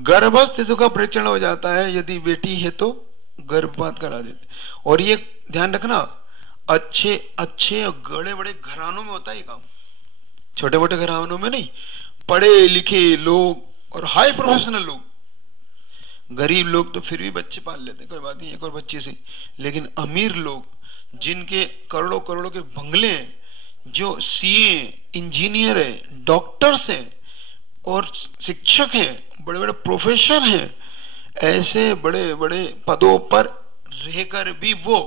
गर्भस्थ शिशु का परीक्षण हो जाता है, यदि बेटी है तो गर्भपात करा देते। और ये ध्यान रखना, अच्छे अच्छे और बड़े बड़े घरानों में होता है ये काम, छोटे मोटे घरानों में नहीं। पढ़े लिखे लोग और हाई प्रोफेशनल लोग, गरीब लोग तो फिर भी बच्चे पाल लेते हैं, कोई बात नहीं एक और बच्चे से। लेकिन अमीर लोग जिनके करोड़ों करोड़ों के बंगले हैं, जो सीए इंजीनियर है, डॉक्टर्स हैं और शिक्षक हैं, बड़े बड़े प्रोफेसर हैं, ऐसे बड़े बड़े पदों पर रहकर भी वो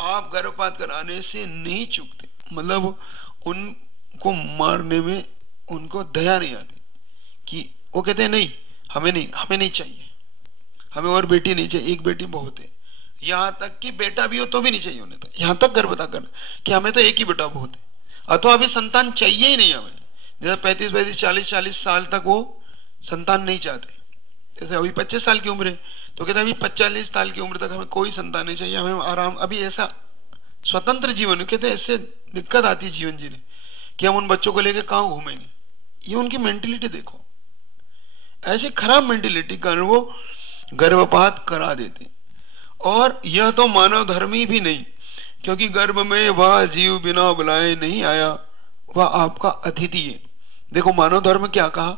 आप गर्भपात कराने से नहीं चूकते। मतलब उनको मारने में उनको दया नहीं आती, कि वो कहते हैं नहीं हमें नहीं चाहिए, हमें और बेटी नहीं चाहिए, एक बेटी बहुत है। यहां तक कि बेटा भी हो तो भी नहीं चाहिए उन्हें, तो यहां तक गर्भपात करना कि हमें तो एक ही बेटा बहुत है, अथवा अभी संतान चाहिए ही नहीं हमें। जैसे 35 40 साल तक वो संतान नहीं चाहते। जैसे अभी 25 साल की उम्र है तो कहते अभी 40 साल की उम्र तक हमें कोई संतान नहीं चाहिए, हमें आराम, अभी ऐसा स्वतंत्र जीवन। कहते इससे दिक्कत आती है जीवन जीने कि हम उन बच्चों को लेकर कहां घूमेंगे। ये उनकी मेंटेलिटी देखो, ऐसे खराब मेंटेलिटी कारण वो गर्भपात करा देते। और यह तो मानव धर्मी भी नहीं, क्योंकि गर्भ में वह जीव बिना बुलाए नहीं आया, वह आपका अतिथि है। देखो मानव धर्म क्या कहा,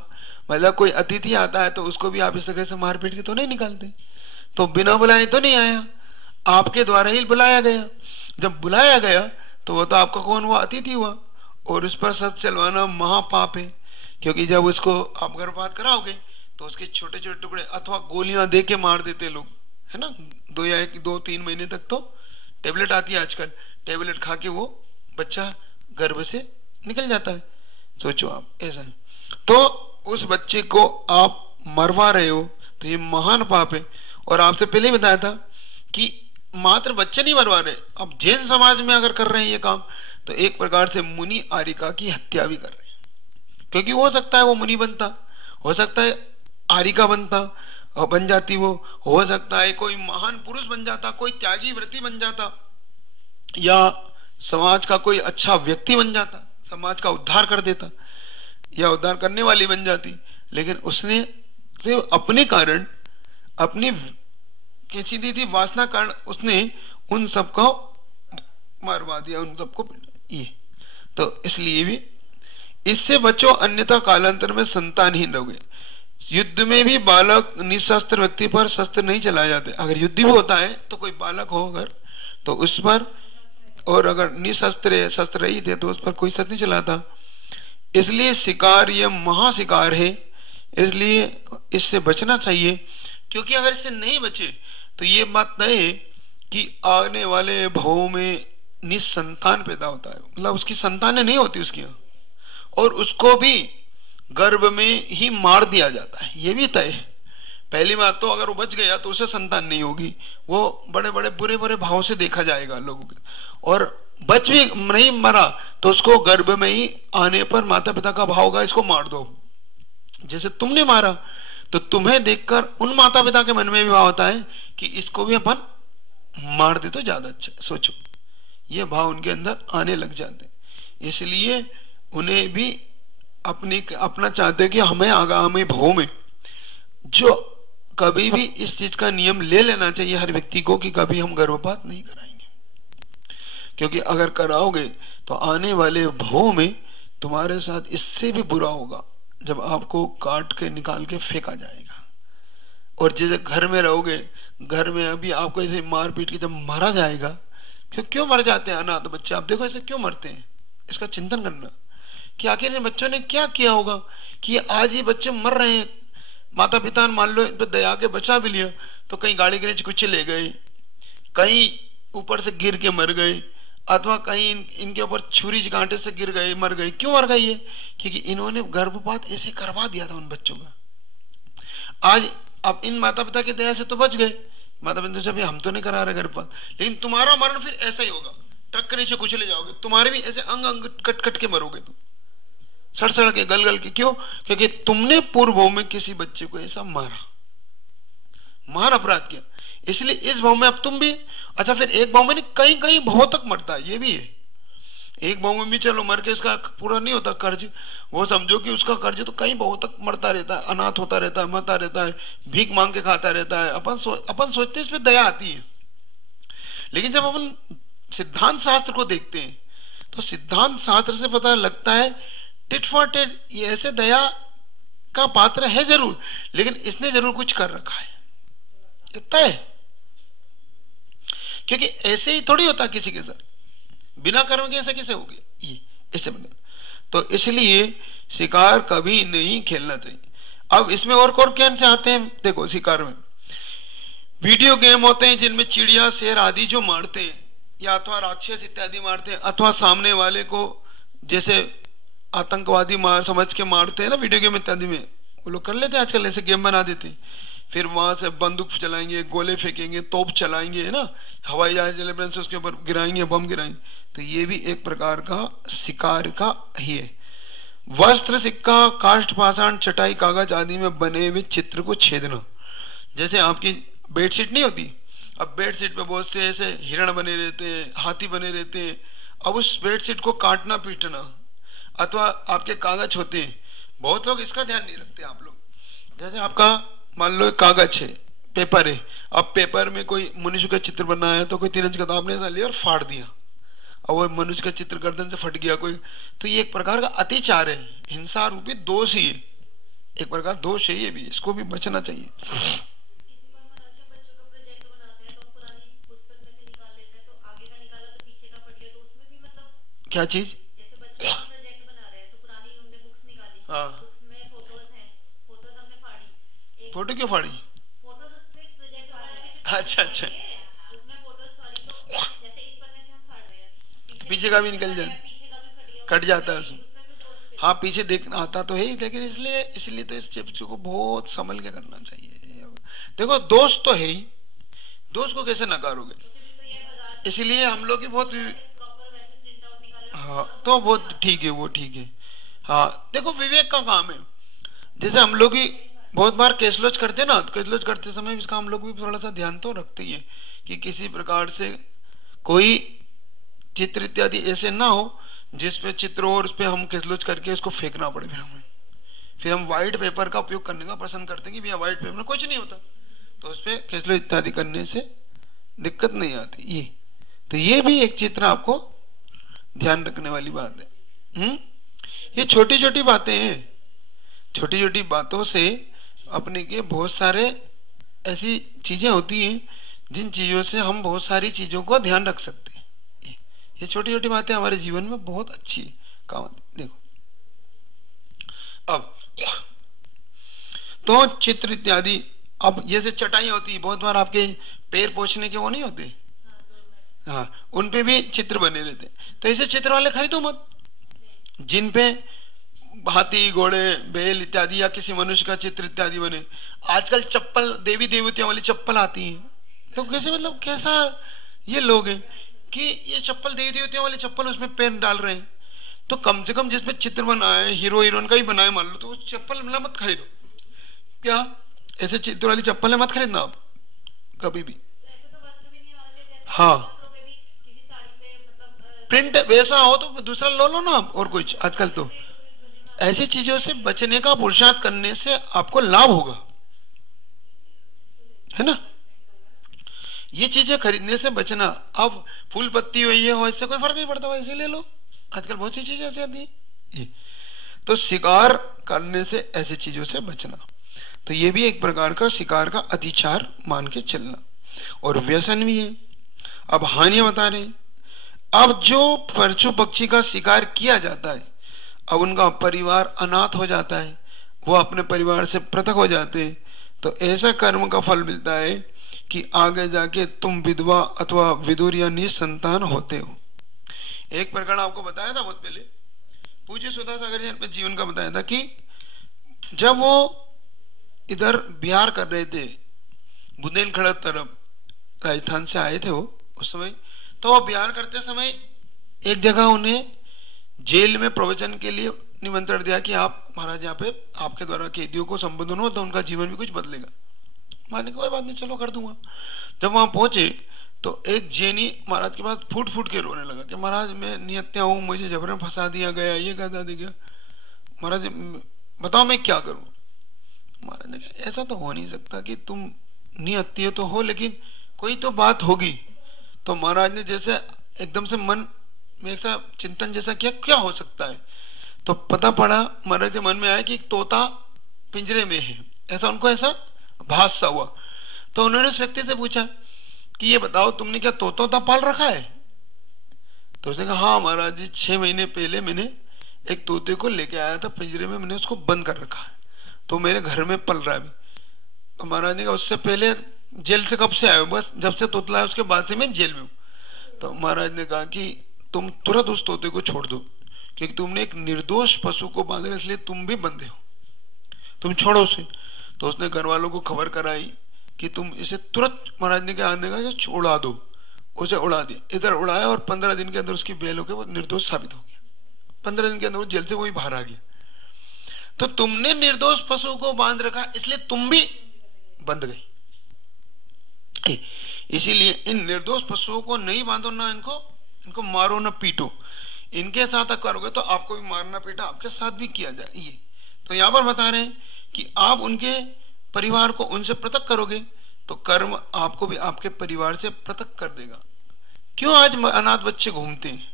मतलब कोई अतिथि आता है तो उसको भी आप इस तरह से मार पीट के तो नहीं निकालते, तो बिना बुलाए तो नहीं आया, आपके द्वारा ही बुलाया गया। जब बुलाया गया तो वो तो आपका कौन हुआ, अतिथि हुआ। और उस पर सत चलवाना महापाप है, क्योंकि जब उसको आप गर्भपात कराओगे तो उसके छोटे छोटे टुकड़े अथवा गोलियां दे के मार देते लोग, है ना। 2-3 महीने तक तो टेबलेट आती है आजकल, टेबलेट खा के वो बच्चा गर्भ से निकल जाता है। सोचो आप ऐसा है, तो उस बच्चे को आप मरवा रहे हो तो ये महान पाप है। और आपसे पहले ही बताया था कि मात्र बच्चे नहीं मरवा रहे, अब जैन समाज में अगर कर रहे हैं ये काम, तो एक प्रकार से मुनि आरिका की हत्या भी कर रहे हैं, क्योंकि हो सकता है वो मुनि बनता, हो सकता है आरिका बनता और बन जाती, वो हो सकता है कोई महान पुरुष बन जाता, कोई त्यागी व्रती बन जाता, या समाज का कोई अच्छा व्यक्ति बन जाता, समाज का उद्धार कर देता, या उद्धार करने वाली बन जाती। लेकिन उसने सिर्फ अपने कारण, अपनी किसी दी वासना कारण उसने उन सबको मारवा दिया, उन सबको ये। तो इसलिए भी इससे बचो, अन्यथा कालांतर में संतानहीन रहोगे। युद्ध में भी बालक निशस्त्र व्यक्ति पर शस्त्र नहीं चलाए जाते। अगर युद्ध भी होता है तो कोई बालक हो अगर, तो उस पर, और अगर निशस्त्र शस्त्र रही थे तो उस पर कोई शस्त्र नहीं चलाता। इसलिए शिकार यह महाशिकार है, इसलिए इससे बचना चाहिए। क्योंकि अगर इससे नहीं बचे तो ये बात तय है कि आने वाले भाव में निसंतान पैदा होता है, मतलब उसकी संतानें नहीं होती उसकी, और उसको भी गर्भ में ही मार दिया जाता है, ये भी तय है। पहली बात तो अगर वो बच गया तो उसे संतान नहीं होगी, वो बड़े बड़े बुरे बुरे भाव से देखा जाएगा लोगों के। और बच भी नहीं मरा तो उसको गर्भ में ही आने पर माता पिता का भाव होगा, इसको मार दो। जैसे तुमने मारा तो तुम्हें देखकर उन माता पिता के मन में भी भाव होता है कि इसको भी अपन मार दे तो ज्यादा अच्छा। सोचो, ये भाव उनके अंदर आने लग जाते, इसलिए उन्हें भी अपना चाहते कि हमें आगामी भाव में जो कभी भी इस चीज का नियम ले लेना चाहिए हर व्यक्ति को कि कभी हम गर्भपात नहीं कराएंगे, क्योंकि अगर कराओगे तो आने वाले भाव में तुम्हारे साथ इससे भी बुरा होगा, जब आपको काट के निकाल के फेंका जाएगा। और जैसे घर में रहोगे, घर में अभी आपको ऐसे मार पीट के जब मारा जाएगा, क्यों मर जाते हैं अनाथ बच्चे, आप देखो ऐसे क्यों मरते हैं, इसका चिंतन करना कि आखिर इन बच्चों ने क्या किया होगा कि आज ये बच्चे मर रहे हैं। माता पिता ने मान लो इन पर दया के बचा भी लिया, तो कहीं गाड़ी के नीचे कुछ ले गए, कहीं ऊपर से गिर के मर गए, अथवा कहीं इनके ऊपर छुरी कांटे से गिर गए, मर गए। क्यों मर गए ये? क्योंकि इन्होंने गर्भपात ऐसे करवा दिया था उन बच्चों का। आज अब इन माता पिता की दया से तो बच गए, माता पिता से हम तो नहीं करा रहे गर्भपात, लेकिन तुम्हारा मरण फिर ऐसा ही होगा, ट्रक के नीचे कुचले जाओगे, तुम्हारे भी ऐसे अंग अंग कट कट के मरोगे तुम, सड़ सड़ के गल गल के। क्यों? क्योंकि तुमने पूर्व भाव में किसी बच्चे को ऐसा मारा, महान अपराध किया, इसलिए इस भाव में अब तुम भी। अच्छा, फिर एक भाव में नहीं, कहीं कहीं भाव तक मरता है, ये भी है। एक भाव में भी चलो मर के इसका पूरा नहीं होता कर्ज, वो समझो कि उसका कर्ज तो कहीं भाव तक मरता रहता है, अनाथ होता रहता है, मरता रहता है, भीख मांग के खाता रहता है। अपन सोचते इस पे दया आती है, लेकिन जब अपन सिद्धांत शास्त्र को देखते हैं तो सिद्धांत शास्त्र से पता लगता है टिट फॉर टिट ये ऐसे दया का पात्र है जरूर, लेकिन इसने जरूर कुछ कर रखा है, इतना है। क्योंकि ऐसे ही थोड़ी होता किसी के साथ, बिना कर्म के ऐसे कैसे हो गया ये, इससे बने। तो इसलिए शिकार कभी नहीं खेलना चाहिए। अब इसमें और क्या चाहते हैं, देखो शिकार में वीडियो गेम होते हैं जिनमें चिड़िया शेर आदि जो मारते हैं, या अथवा राक्षस इत्यादि मारते हैं, अथवा सामने वाले को जैसे आतंकवादी मार समझ के मारते हैं ना वीडियो गेम इत्यादि में, वो लोग कर लेते हैं आजकल, ऐसे गेम बना देते हैं। फिर वहां से बंदूक चलाएंगे, गोले फेंकेंगे, तोप चलाएंगे, है ना, हवाई जहाज से उसके ऊपर गिराएंगे, बम गिराएंगे। तो ये भी एक प्रकार का शिकार का ही है। वस्त्र, सिक्का, काष्ठ, पाषाण, चटाई, कागज आदि में बने हुए चित्र को छेदना। जैसे आपकी बेडशीट नहीं होती, अब बेडशीट पे बहुत से ऐसे हिरण बने रहते हैं, हाथी बने रहते हैं, अब उस बेडशीट को काटना पीटना, अथवा आपके कागज होते हैं, बहुत लोग इसका ध्यान नहीं रखते। आप लोग जैसे आपका मान लो कागज है, पेपर है, अब पेपर में कोई मनुष्य का चित्र बनाया है, तो कोई 3 इंच का तो आपने ऐसा लिया और फाड़ दिया, अब वो मनुष्य का चित्र गर्दन से फट गया कोई, तो ये एक प्रकार का अतिचार है, हिंसा रूपी दोष ही है, एक प्रकार दोष है ये भी, इसको भी बचना चाहिए। क्या चीज? हाँ, फोटो क्यों फाड़ी? अच्छा अच्छा, पीछे का भी निकल जाए, कट जाता है उसमें। हाँ, पीछे देखना आता तो है ही, लेकिन इसलिए तो इस चीज को बहुत संभल के करना चाहिए। देखो दोष तो है ही, दोष को कैसे नकारोगे? इसलिए हम लोग की बहुत हाँ तो वो ठीक है, वो ठीक है। हाँ देखो विवेक का काम है। जैसे हम लोग भी बहुत बार कैशलोज करते हैं ना, तो कैशलोज करते समय इसका हम लोग भी थोड़ा सा ध्यान तो रखते ही है कि किसी प्रकार से कोई चित्र इत्यादि ऐसे ना हो जिसपे चित्र और उस पे हम कैशलोज करके उसको फेंकना पड़े। फिर हम व्हाइट पेपर का उपयोग करने का पसंद करते हैं कि भैया व्हाइट पेपर में कुछ नहीं होता, तो उस पर कैशलोज इत्यादि करने से दिक्कत नहीं आती। ये तो ये भी एक चित्र आपको ध्यान रखने वाली बात है। ये छोटी छोटी बातें हैं, छोटी छोटी बातों से अपने के बहुत सारे ऐसी चीजें होती हैं जिन चीजों से हम बहुत सारी चीजों को ध्यान रख सकते हैं। ये छोटी छोटी बातें हमारे जीवन में बहुत अच्छी काम आती। देखो अब तो चित्र इत्यादि, अब जैसे चटाई होती है, बहुत बार आपके पैर पोछने के वो नहीं होते, हाँ उन पे भी चित्र बने रहते, तो ऐसे चित्र वाले खरीदो मत जिन पे हाथी घोड़े बैल इत्यादि या किसी मनुष्य का चित्र इत्यादि बने। आजकल चप्पल देवी देवतियों वाली चप्पल आती है, तो कैसे मतलब कैसा ये लोग हैं कि ये चप्पल देवी देवतियों वाली चप्पल उसमें पैर डाल रहे हैं। तो कम से कम जिसमें चित्र बनाए हीरो हीरोइन का ही बनाए मान लो, तो उस चप्पल ना मत खरीदो। क्या ऐसे चित्र वाली चप्पल मत खरीदना आप कभी भी। हाँ प्रिंट वैसा हो तो दूसरा लो लो ना आप, और कुछ आजकल तो ऐसी चीजों से बचने का पुरुषार्थ करने से आपको लाभ होगा, है ना। ये चीजें खरीदने से बचना। अब फूल पत्ती हुई है हो, इससे कोई फर्क नहीं पड़ता, वैसे ले लो, आजकल बहुत सी चीजें ऐसी आती है। तो शिकार करने से ऐसी चीजों से बचना, तो ये भी एक प्रकार का शिकार का अतिचार मान के चलना, और व्यसन भी है। अब हानियां बता रहे हैं। अब जो पशु पक्षी का शिकार किया जाता है, अब उनका परिवार अनाथ हो जाता है, वो अपने परिवार से पृथक हो जाते हैं, तो ऐसा कर्म का फल मिलता है कि आगे जाके तुम विधवा अथवा विदुर या निसंतान होते हो। एक प्रकरण आपको बताया था बहुत पहले, पूज्य सुधा सागर जी ने अपने जीवन का बताया था कि जब वो इधर बिहार कर रहे थे, बुंदेलखंड तरफ राजस्थान से आए थे वो उस समय, तो वो बिहार करते समय एक जगह उन्हें जेल में प्रवचन के लिए निमंत्रण दिया कि आप महाराज यहाँ पे आपके द्वारा कैदियों को संबोधन हो तो उनका जीवन भी कुछ बदलेगा। माने कोई बात नहीं, चलो कर दूंगा। जब वहां पहुंचे तो एक जैनी महाराज के पास फूट फूट के रोने लगा कि महाराज मैं निहत्या हूं, मुझे जबरन फंसा दिया गया, ये कहता दिया महाराज, बताओ मैं क्या करूं। महाराज ने कहा ऐसा तो हो नहीं सकता कि तुम निहत्या तो हो, लेकिन कोई तो बात होगी। तो महाराज ने जैसे एकदम से मन में ऐसा चिंतन जैसा किया, क्या हो सकता है। तो पता पड़ा महाराज के मन में आया कि एक तोता पिंजरे में है, ऐसा उनको ऐसा भास सा हुआ। तो उन्होंने उस व्यक्ति से पूछा कि ये बताओ तुमने क्या तोता पाल रखा है। तो उसने कहा हाँ महाराज जी 6 महीने पहले मैंने एक तोते को लेके आया था पिंजरे में, मैंने उसको बंद कर रखा है, तो मेरे घर में पल रहा है अभी। तो महाराज ने कहा उससे पहले जेल से कब से आए हो। बस जब से तोतला है उसके बाद से मैं जेल में हूँ। तो महाराज ने कहा कि तुम तुरंत उस तोते को छोड़ दो, क्योंकि तुमने एक निर्दोष पशु को बांधा, इसलिए तुम भी बंधे हो, तुम छोड़ो उसे। तो उसने घर वालों को खबर कराई कि तुम इसे तुरंत, महाराज ने क्या आने का उड़ा दो। उसे उड़ा दिया, इधर उड़ाया, और 15 दिन के अंदर उसकी बेल होकर वो निर्दोष साबित हो गया। 15 दिन के अंदर वो जेल से वही बाहर आ गया। तो तुमने निर्दोष पशु को बांध रखा, इसलिए तुम भी बंध गई। इसीलिए इन निर्दोष पशुओं को नहीं बांधो, ना इनको मारो ना पीटो। इनके साथ करोगे तो आपको भी मारना पीटा आपके साथ भी किया जाए। ये तो यहां पर बता रहे हैं कि आप उनके परिवार को उनसे पृथक करोगे तो कर्म आपको भी आपके परिवार से पृथक कर देगा। क्यों आज अनाथ बच्चे घूमते हैं,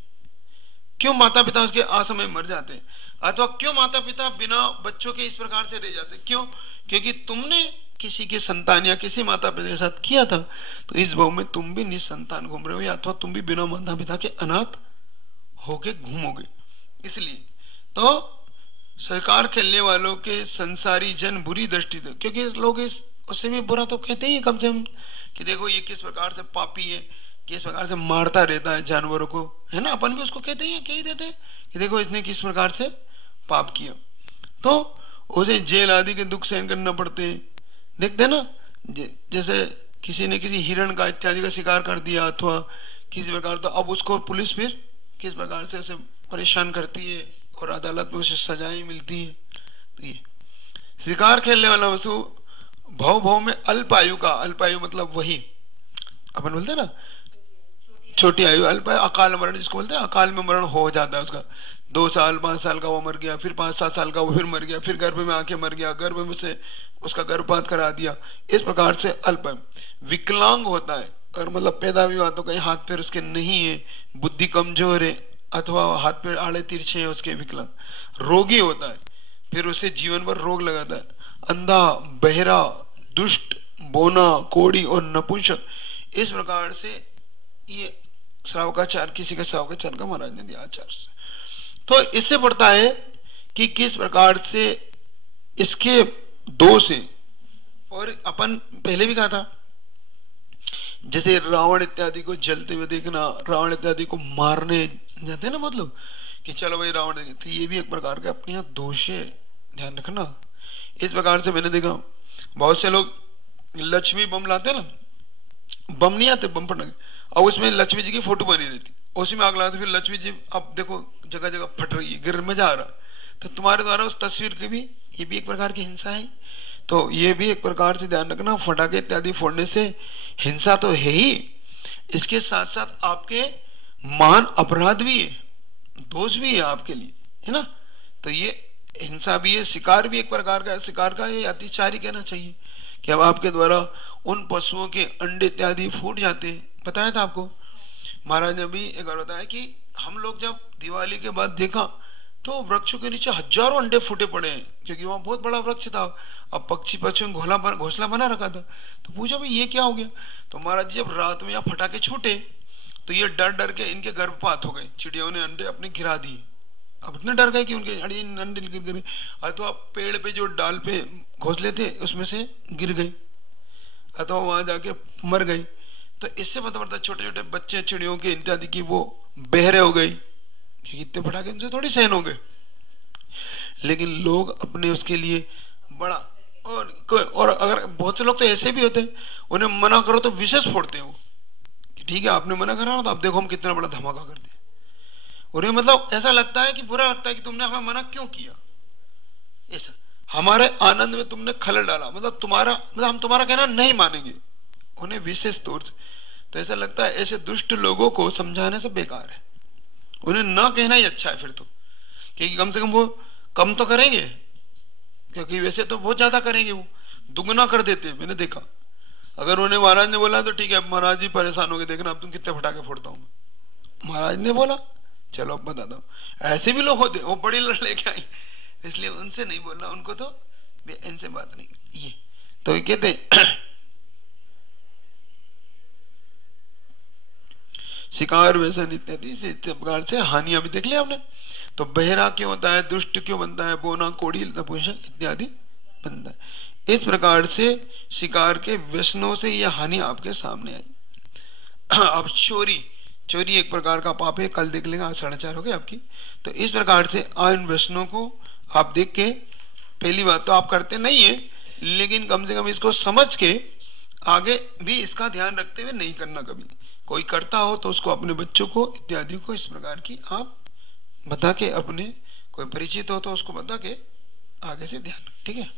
क्यों माता पिता उसके असमय मर जाते हैं, अथवा क्यों माता पिता बिना बच्चों के इस प्रकार से रह जाते, क्यों? क्योंकि तुमने किसी के संतान या किसी माता पिता के साथ किया था, तो इस भाव में तुम भी निसंतान घूम रहे हो, अथवा तुम भी बिना माता पिता के अनाथ होके घूमोगे। इसलिए तो सरकार खेलने वालों के संसारी जन बुरी दृष्टि दे, क्योंकि लोग इस उससे भी बुरा तो कहते ही कम से कम कि देखो ये किस प्रकार से पापी है, किस प्रकार से मारता रहता है जानवरों को, है ना। अपन भी उसको कहते ही कह ही देते हैं कि देखो इसने किस प्रकार से पाप किया, तो उसे जेल आदि के दुख सहन करना पड़ते हैं। देखते ना, जैसे किसी ने किसी हिरण का इत्यादि का शिकार कर दिया अथवा किसी प्रकार, तो अब उसको पुलिस फिर किस प्रकार से उसे परेशान करती है और अदालत में उसे सजाएं मिलती है। तो ये शिकार खेलने वाला वसु भव भव में अल्प आयु का, अल्प आयु मतलब वही अपन बोलते हैं ना छोटी आयु, अल्प आयु अकाल मरण जिसको बोलते हैं, अकाल में मरण हो जाता है उसका, 2 साल 5 साल का वो मर गया, फिर 5-7 साल का वो फिर मर गया, फिर गर्भ में आके मर गया, गर्भ में से उसका गर्भपात करा दिया, इस प्रकार से अल्प आयु। विकलांग होता है और मतलब पैदा भी हुआ तो कहीं हाथ पैर उसके नहीं है, बुद्धि कमजोर है अथवा हाथ पैर आड़े तिरछे हैं उसके, विकलांग। रोगी होता है, फिर उसे जीवन भर रोग लगाता है। अंधा, बहरा, दुष्ट, बोना, कोड़ी और नपुंसक, इस प्रकार से ये श्रावकाचार, किसी का श्रावकाचार का महाराज ने दिया आचार से। तो इससे पड़ता है कि किस प्रकार से इसके दोष है। और अपन पहले भी कहा था, जैसे रावण इत्यादि को जलते हुए देखना, रावण इत्यादि को मारने जाते हैं ना बहुत लोग कि चलो भाई रावण देखे, तो ये भी एक प्रकार का अपने यहाँ दोष है, ध्यान रखना। इस प्रकार से मैंने देखा बहुत से लोग लक्ष्मी बम लाते हैं ना, बम नहीं आते, बम फटने और उसमें लक्ष्मी जी की फोटो बनी रहती, उसी में आग लगाते, फिर लक्ष्मी जी अब देखो जगह जगह फट रही है, गिर मजा आ रहा, तो तुम्हारे द्वारा उस तस्वीर की भी ये भी एक प्रकार की हिंसा है। तो ये भी एक प्रकार से ध्यान रखना, फटाके इत्यादि फोड़ने से हिंसा तो है ही, इसके साथ साथ आपके मान अपराध भी है, दोष भी है आपके लिए, है ना। तो ये हिंसा भी है, शिकार भी एक प्रकार का, शिकार का ये अतिचारी कहना चाहिए कि अब आपके द्वारा उन पशुओं के अंडे इत्यादि फूट जाते हैं। बताया था आपको महाराज ने भी एक बार बताया कि हम लोग जब दिवाली के बाद देखा तो वृक्षों के नीचे हजारों अंडे फूटे पड़े हैं, क्योंकि वहां बहुत बड़ा वृक्ष था, अब पक्षी पक्षियों घोंसला बना रखा था। तो पूछा भाई ये क्या हो गया, तो महाराज जी जब रात में यहाँ फटाके छूटे तो ये डर डर के इनके गर्भपात हो गए, चिड़ियों ने अंडे अपने गिरा दिए, अब इतने डर गए कि उनके अंडे गिर गए, अथवा पेड़ पे जो डाल पे घोंसले थे उसमें से गिर गए, अथवा वहां जाके मर गए। तो इससे पता पड़ता छोटे छोटे बच्चे चिड़ियों के इत्यादि की वो बहरे हो गई, क्योंकि इतने फटाके उनसे थोड़ी सहन हो गए। लेकिन लोग अपने उसके लिए बड़ा, और अगर बहुत से लोग तो ऐसे भी होते हैं, उन्हें मना करो तो विशेष फोड़ते हो, ठीक है आपने मना करा तो अब देखो हम कितना बड़ा धमाका करते हैं। उन्हें मतलब ऐसा लगता है कि बुरा लगता है कि तुमने हमें मना क्यों किया, ऐसा हमारे आनंद में तुमने खलल डाला, मतलब तुम्हारा मतलब हम तुम्हारा कहना नहीं मानेंगे, उन्हें विशेष तौर से। तो ऐसा लगता है ऐसे दुष्ट लोगों को समझाने से बेकार है, उन्हें ना कहना ही अच्छा है फिर तो, क्योंकि कम से कम वो कम तो करेंगे, क्योंकि वैसे तो बहुत ज्यादा करेंगे, वो दुगना कर देते हैं। मैंने देखा अगर उन्हें महाराज ने बोला तो ठीक है महाराज जी परेशान हो गए, देखना अब तुम कितने फटाके फोड़ता हूं, महाराज ने बोला चलो अब बताता हूँ। ऐसे भी लोग होते, वो बड़ी लड़ लेके आई, इसलिए उनसे नहीं बोलना, उनको तो इनसे बात नहीं। ये तो ये कहते शिकार व्यसन इत्यादि से प्रकार से हानियां भी देख लिया आपने। तो बहरा क्यों होता है, दुष्ट क्यों बनता है, बोना, कोड़ी, नपुंसक इत्यादि बनता है। इस प्रकार से शिकार के व्यसनों से यह हानि आपके सामने आई। अब चोरी, चोरी एक प्रकार का पाप है, कल देख लेंगे, आज 4:30 हो गए आपकी। तो इस प्रकार से इन व्यसनों को आप देख के, पहली बात तो आप करते नहीं है, लेकिन कम से कम इसको समझ के आगे भी इसका ध्यान रखते हुए नहीं करना। कभी कोई करता हो तो उसको अपने बच्चों को इत्यादि को इस प्रकार की आप बता के, अपने कोई परिचित हो तो उसको बता के आगे से ध्यान, ठीक है।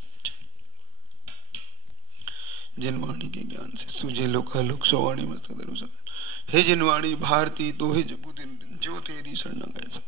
जिनवाणी के ज्ञान से सूझे लोक लोक सवाणी मस्तक धरु सक, हे जिनवाणी भारती तो हे जपू जो तेरी शरण गए।